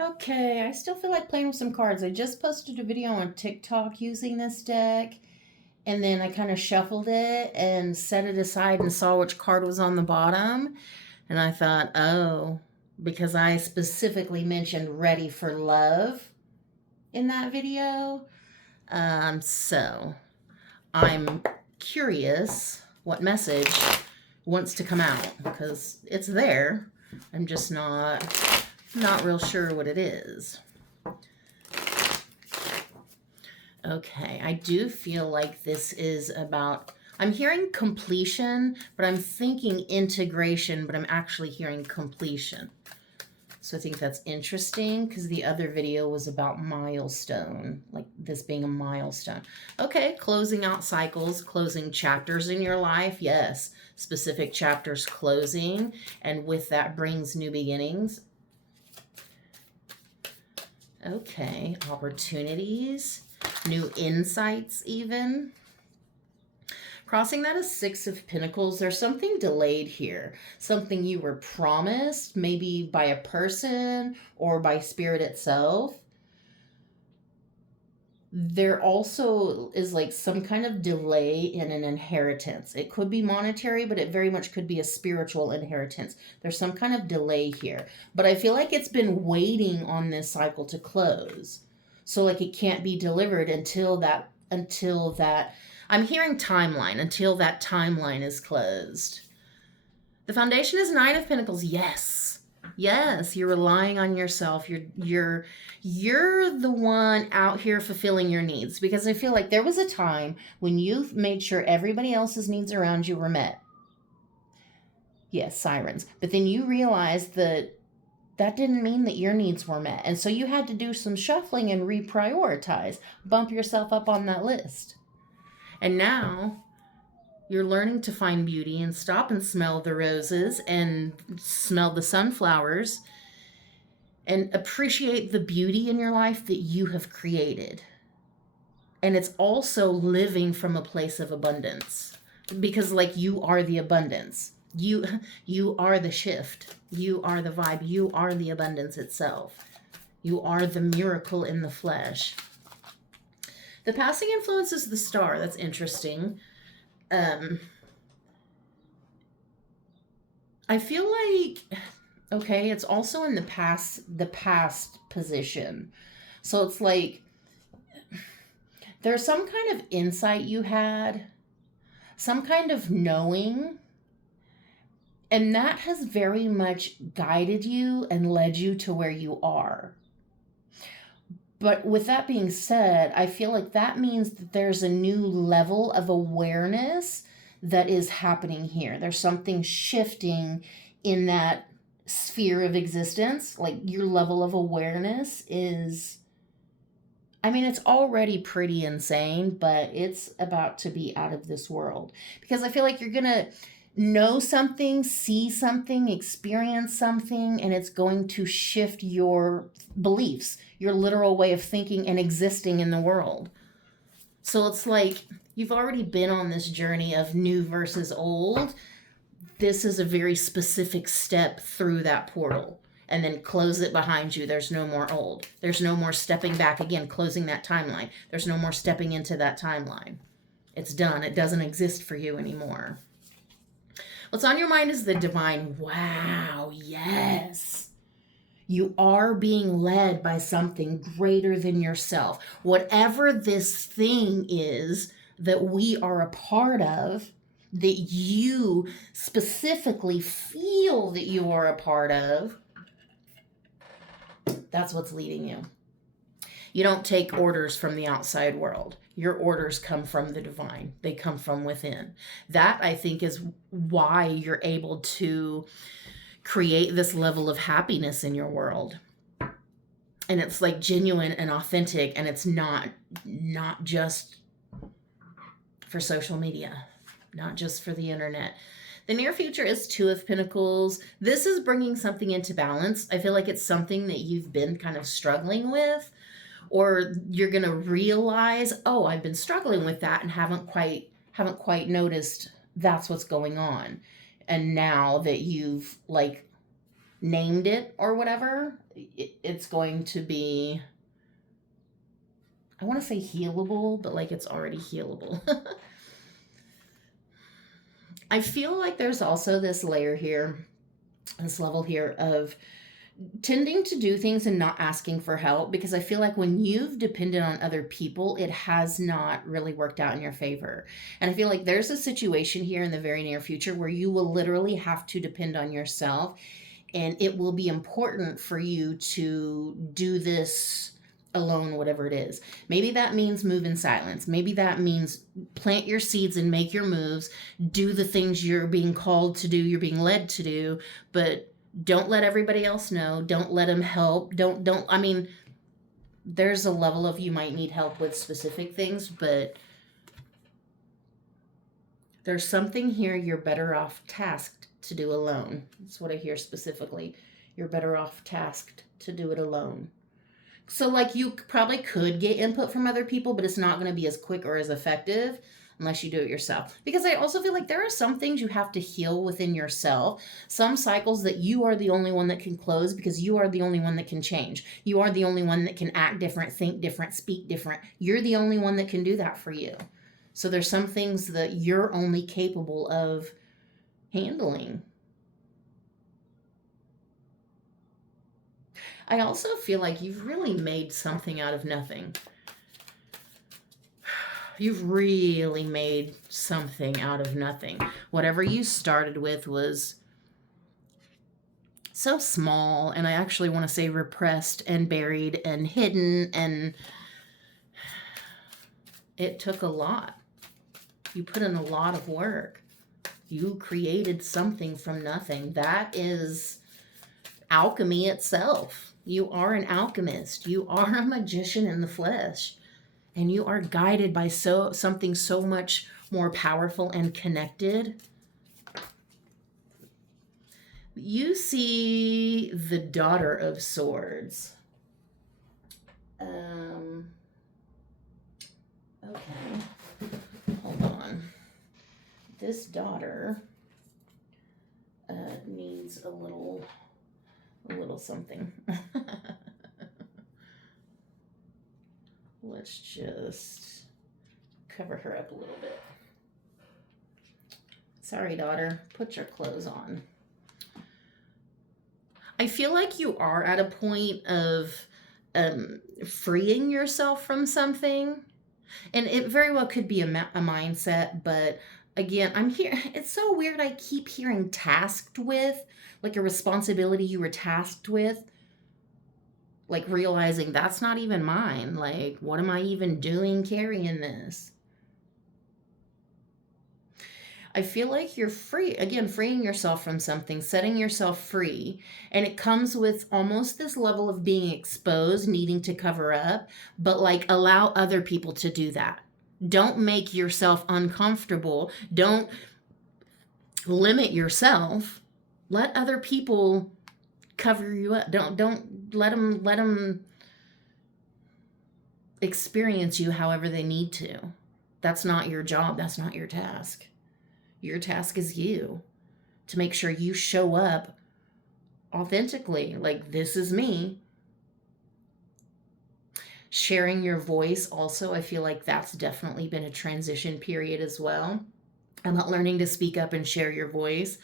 Okay, I still feel like playing with some cards. I just posted a video on TikTok using this deck, and then I kind of shuffled it and set it aside and saw which card was on the bottom. And I thought, oh, because I specifically mentioned Ready for Love in that video. So I'm curious what message wants to come out because it's there. I'm just not real sure what it is. Okay, I do feel like this is about, I'm hearing completion, but I'm thinking integration, but I'm actually hearing completion. So I think that's interesting because the other video was about milestone, like this being a milestone. Okay, closing out cycles, closing chapters in your life. Yes, specific chapters closing, and with that brings new beginnings. Okay, opportunities, new insights even. Crossing that is Six of Pentacles. There's something delayed here. Something you were promised, maybe by a person or by spirit itself. There also is like some kind of delay in an inheritance. It could be monetary, but it very much could be a spiritual inheritance. There's some kind of delay here. But I feel like it's been waiting on this cycle to close. So like it can't be delivered until that I'm hearing timeline, until that timeline is closed. The foundation is Nine of Pentacles. Yes. Yes, you're relying on yourself. You're the one out here fulfilling your needs, because I feel like there was a time when you made sure everybody else's needs around you were met. Yes, sirens. But then you realized that didn't mean that your needs were met. And so you had to do some shuffling and reprioritize, bump yourself up on that list. And now you're learning to find beauty and stop and smell the roses and smell the sunflowers and appreciate the beauty in your life that you have created. And it's also living from a place of abundance, because like you are the abundance. You are the shift. You are the vibe. You are the abundance itself. You are the miracle in the flesh. The passing influence is the Star. That's interesting. I feel like, okay, it's also in the past position. So it's like there's some kind of insight you had, some kind of knowing, and that has very much guided you and led you to where you are. But with that being said, I feel like that means that there's a new level of awareness that is happening here. There's something shifting in that sphere of existence. Like your level of awareness is, I mean, it's already pretty insane, but it's about to be out of this world. Because I feel like you're going to know something, see something, experience something, and it's going to shift your beliefs, your literal way of thinking and existing in the world. So it's like you've already been on this journey of new versus old. This is a very specific step through that portal. And then close it behind you. There's no more old. There's no more stepping back again, closing that timeline. There's no more stepping into that timeline. It's done. It doesn't exist for you anymore. What's on your mind is the divine. Wow, yes. You are being led by something greater than yourself. Whatever this thing is that we are a part of, that you specifically feel that you are a part of, that's what's leading you. You don't take orders from the outside world. Your orders come from the divine. They come from within. That, I think, is why you're able to create this level of happiness in your world. And it's like genuine and authentic, and it's not just for social media, not just for the internet. The near future is Two of Pentacles. This is bringing something into balance. I feel like it's something that you've been kind of struggling with, or you're going to realize, oh, I've been struggling with that and haven't quite noticed that's what's going on. And now that you've like named it or whatever, it's going to be, I want to say healable, but like it's already healable. I feel like there's also this layer here, this level here of tending to do things and not asking for help, because I feel like when you've depended on other people, it has not really worked out in your favor. And I feel like there's a situation here in the very near future where you will literally have to depend on yourself, and it will be important for you to do this alone, whatever it is. Maybe that means move in silence. Maybe that means plant your seeds and make your moves, do the things you're being called to do, you're being led to do, but don't let everybody else know. Don't let them help. I mean, there's a level of you might need help with specific things, but there's something here you're better off tasked to do alone. That's what I hear specifically. You're better off tasked to do it alone. So, like, you probably could get input from other people, but it's not going to be as quick or as effective unless you do it yourself. Because I also feel like there are some things you have to heal within yourself. Some cycles that you are the only one that can close, because you are the only one that can change. You are the only one that can act different, think different, speak different. You're the only one that can do that for you. So there's some things that you're only capable of handling. I also feel like you've really made something out of nothing. You've really made something out of nothing. Whatever you started with was so small, and I actually want to say repressed and buried and hidden, and it took a lot. You put in a lot of work. You created something from nothing. That is alchemy itself. You are an alchemist. You are a magician in the flesh. And you are guided by something so much more powerful and connected. You see the Daughter of Swords. Okay. Hold on. This daughter needs a little something. Let's just cover her up a little bit. Sorry, daughter. Put your clothes on. I feel like you are at a point of freeing yourself from something. And it very well could be a mindset, but again, I'm here. It's so weird. I keep hearing tasked with, like a responsibility you were tasked with. Like realizing that's not even mine. Like, what am I even doing carrying this? I feel like you're free. Again, freeing yourself from something, setting yourself free. And it comes with almost this level of being exposed, needing to cover up, but like allow other people to do that. Don't make yourself uncomfortable. Don't limit yourself. Let other people cover you up. Don't let them experience you however they need to. That's not your job. That's not your task. Your task is you, to make sure you show up authentically. Like, this is me. Sharing your voice also, I feel like that's definitely been a transition period as well. About learning to speak up and share your voice.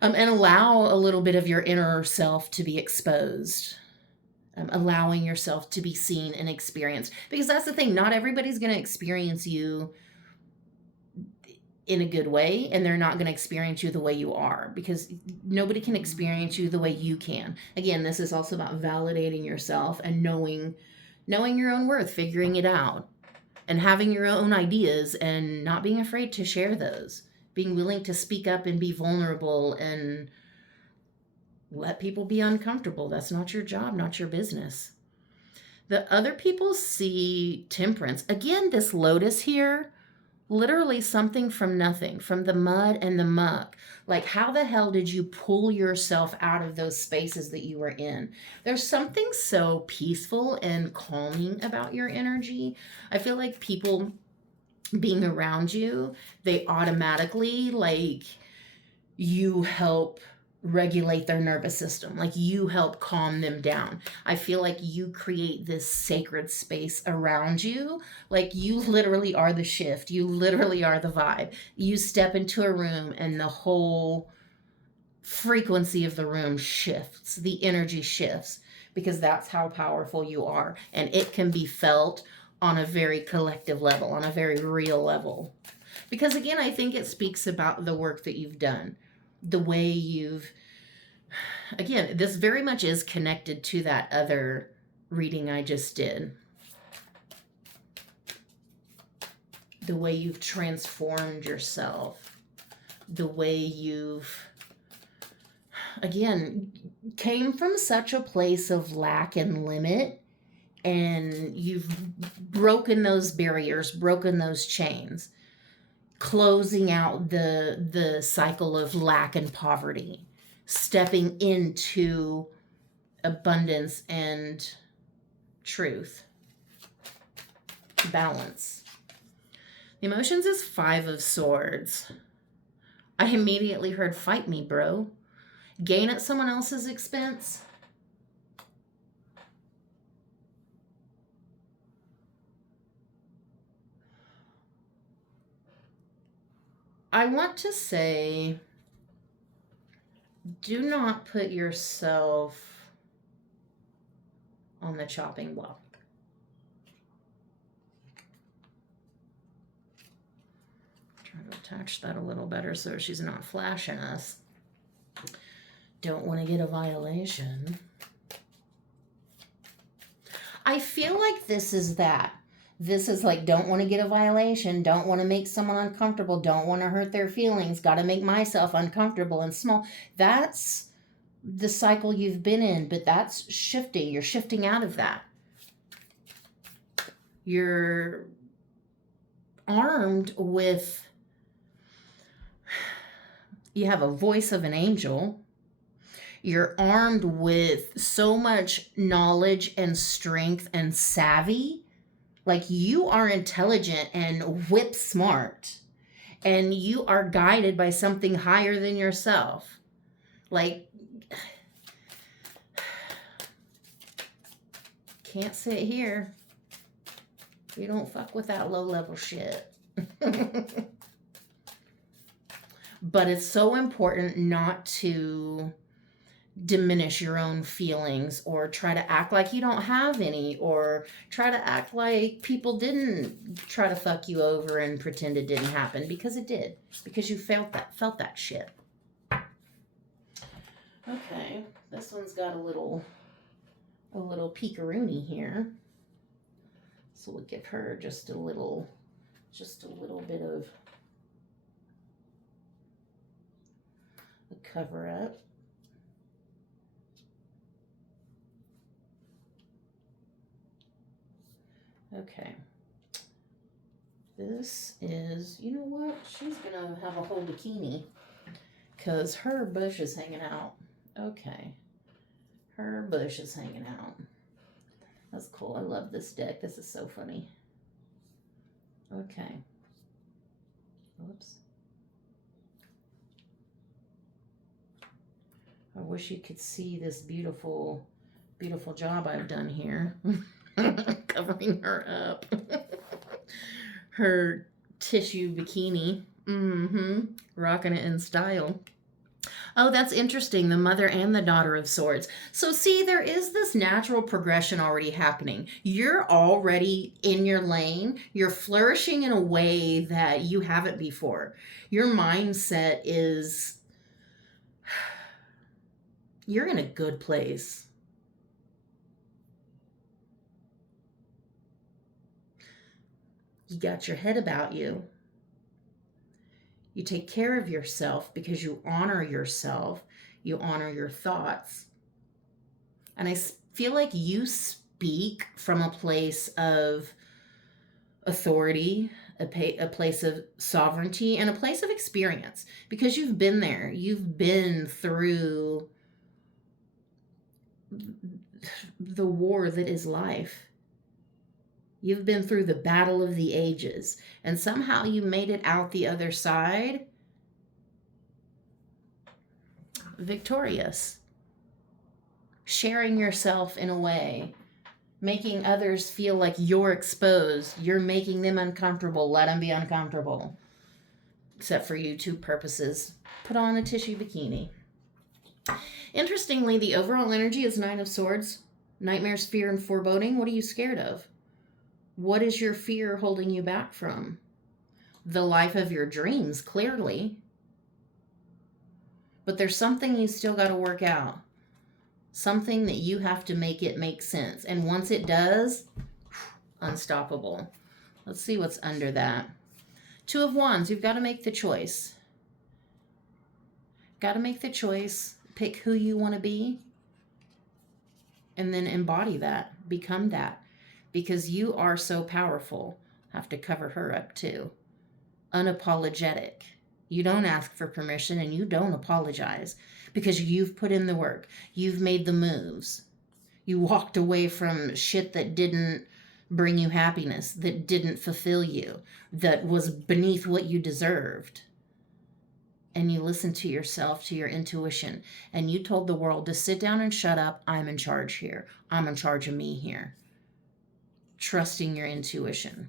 And allow a little bit of your inner self to be exposed. Allowing yourself to be seen and experienced. Because that's the thing, not everybody's going to experience you in a good way, and they're not going to experience you the way you are, because nobody can experience you the way you can. Again, this is also about validating yourself and knowing your own worth, figuring it out, and having your own ideas and not being afraid to share those, being willing to speak up and be vulnerable and let people be uncomfortable. That's not your job, not your business. The other people see Temperance. Again, this Lotus here, literally something from nothing, from the mud and the muck. Like, how the hell did you pull yourself out of those spaces that you were in? There's something so peaceful and calming about your energy. I feel like people being around you, they automatically, like, you help regulate their nervous system. Like you help calm them down. I feel like you create this sacred space around you. Like you literally are the shift. You literally are the vibe. You step into a room and the whole frequency of the room shifts. The energy shifts because that's how powerful you are. And it can be felt on a very collective level, on a very real level. Because again, I think it speaks about the work that you've done, the way you've, again, this very much is connected to that other reading I just did. The way you've transformed yourself, the way you've, again, came from such a place of lack and limit, and you've broken those barriers, broken those chains, closing out the cycle of lack and poverty, stepping into abundance and truth, balance. Emotions is 5 of Swords. I immediately heard, fight me, bro. Gain at someone else's expense. I want to say, do not put yourself on the chopping block. Try to attach that a little better so she's not flashing us. Don't want to get a violation. I feel like this is that. This is like, don't want to get a violation, don't want to make someone uncomfortable, don't want to hurt their feelings, got to make myself uncomfortable and small. That's the cycle you've been in, but that's shifting. You're shifting out of that. You're armed with, you have a voice of an angel. You're armed with so much knowledge and strength and savvy. Like you are intelligent and whip smart, and you are guided by something higher than yourself. Like, can't sit here. You don't fuck with that low level shit. But it's so important not to diminish your own feelings or try to act like you don't have any, or try to act like people didn't try to fuck you over and pretend it didn't happen, because it did, because you felt that shit. Okay, this one's got a little peekaroonie here, so we'll give her just a little bit of a cover up. Okay. This is, you know what? She's gonna have a whole bikini because her bush is hanging out. Okay. Her bush is hanging out. That's cool. I love this deck. This is so funny. Okay. Whoops. I wish you could see this beautiful, beautiful job I've done here. Covering her up. Her tissue bikini. Rocking it in style. Oh, that's interesting. The mother and the daughter of swords. So see, there is this natural progression already happening. You're already in your lane. You're flourishing in a way that you haven't before. Your mindset is, you're in a good place. You got your head about you. You take care of yourself because you honor yourself. You honor your thoughts. And I feel like you speak from a place of authority, a place of sovereignty, and a place of experience, because you've been there. You've been through the war that is life. You've been through the battle of the ages, and somehow you made it out the other side. victorious. Sharing yourself in a way, making others feel like you're exposed. You're making them uncomfortable. Let them be uncomfortable. Except for YouTube purposes. Put on a tissue bikini. Interestingly, the overall energy is Nine of Swords. Nightmares, fear, and foreboding. What are you scared of? What is your fear holding you back from? The life of your dreams, clearly. But there's something you still got to work out. Something that you have to make it make sense. And once it does, unstoppable. Let's see what's under that. Two of Wands, you've got to make the choice. Got to make the choice. Pick who you want to be. And then embody that. Become that. Because you are so powerful. Have to cover her up too. Unapologetic. You don't ask for permission and you don't apologize. Because you've put in the work. You've made the moves. You walked away from shit that didn't bring you happiness. That didn't fulfill you. That was beneath what you deserved. And you listened to yourself, to your intuition. And you told the world to sit down and shut up. I'm in charge here. I'm in charge of me here. Trusting your intuition.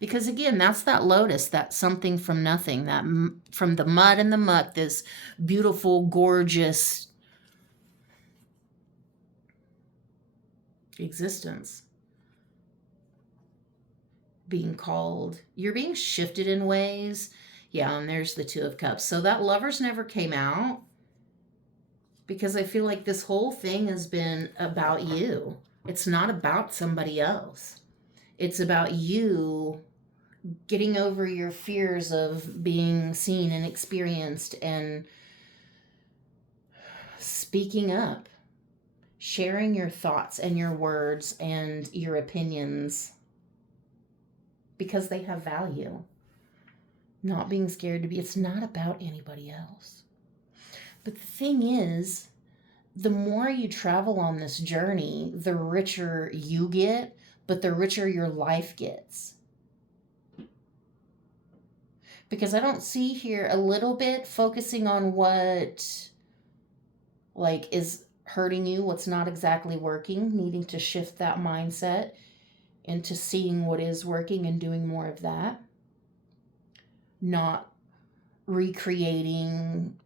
Because again, that's that lotus, that something from nothing, that from the mud and the muck, this beautiful, gorgeous existence. Being called. You're being shifted in ways. Yeah, and there's the Two of Cups. So that Lovers never came out. Because I feel like this whole thing has been about you. It's not about somebody else. It's about you getting over your fears of being seen and experienced and speaking up, sharing your thoughts and your words and your opinions because they have value. Not being scared to be, it's not about anybody else. But the thing is, the more you travel on this journey, the richer you get, but the richer your life gets. Because I don't see here a little bit focusing on what is hurting you, what's not exactly working, needing to shift that mindset into seeing what is working and doing more of that. Not recreating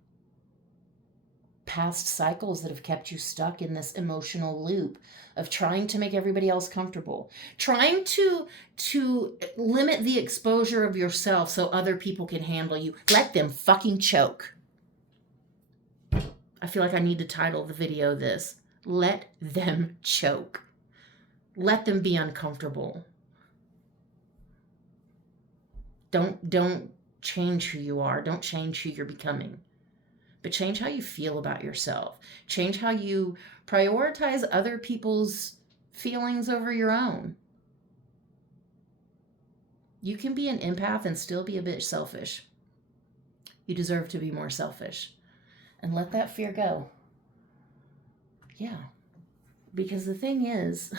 past cycles that have kept you stuck in this emotional loop of trying to make everybody else comfortable, trying to limit the exposure of yourself so other people can handle you. Let them fucking choke. I feel like I need to title the video this. Let them choke. Let them be uncomfortable. Don't change who you are. Don't change who you're becoming. But change how you feel about yourself. Change how you prioritize other people's feelings over your own. You can be an empath and still be a bit selfish. You deserve to be more selfish. And let that fear go. Yeah. Because the thing is,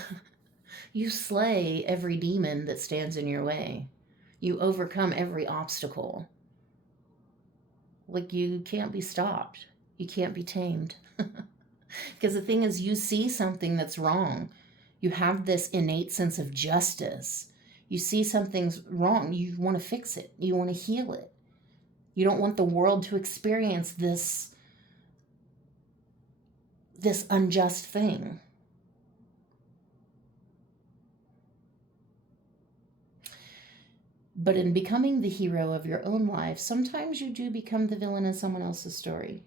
you slay every demon that stands in your way. You overcome every obstacle. Like, you can't be stopped. You can't be tamed. Because the thing is, you see something that's wrong. You have this innate sense of justice. You see something's wrong. You want to fix it. You want to heal it. You don't want the world to experience this unjust thing. But in becoming the hero of your own life, sometimes you do become the villain in someone else's story.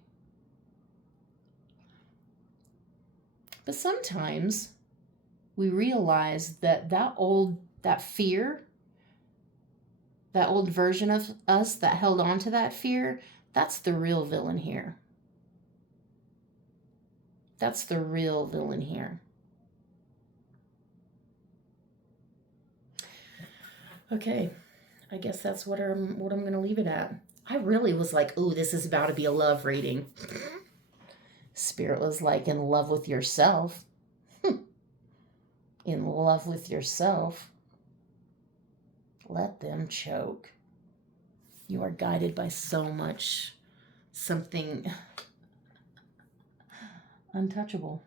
But sometimes we realize that fear, that old version of us that held on to that fear, that's the real villain here. That's the real villain here. Okay. I guess that's what I'm going to leave it at. I really was like, ooh, this is about to be a love reading. Spirit was like, in love with yourself. In love with yourself. Let them choke. You are guided by so much something Untouchable.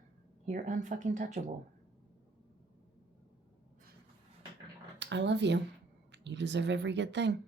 You're unfucking touchable. I love you. You deserve every good thing.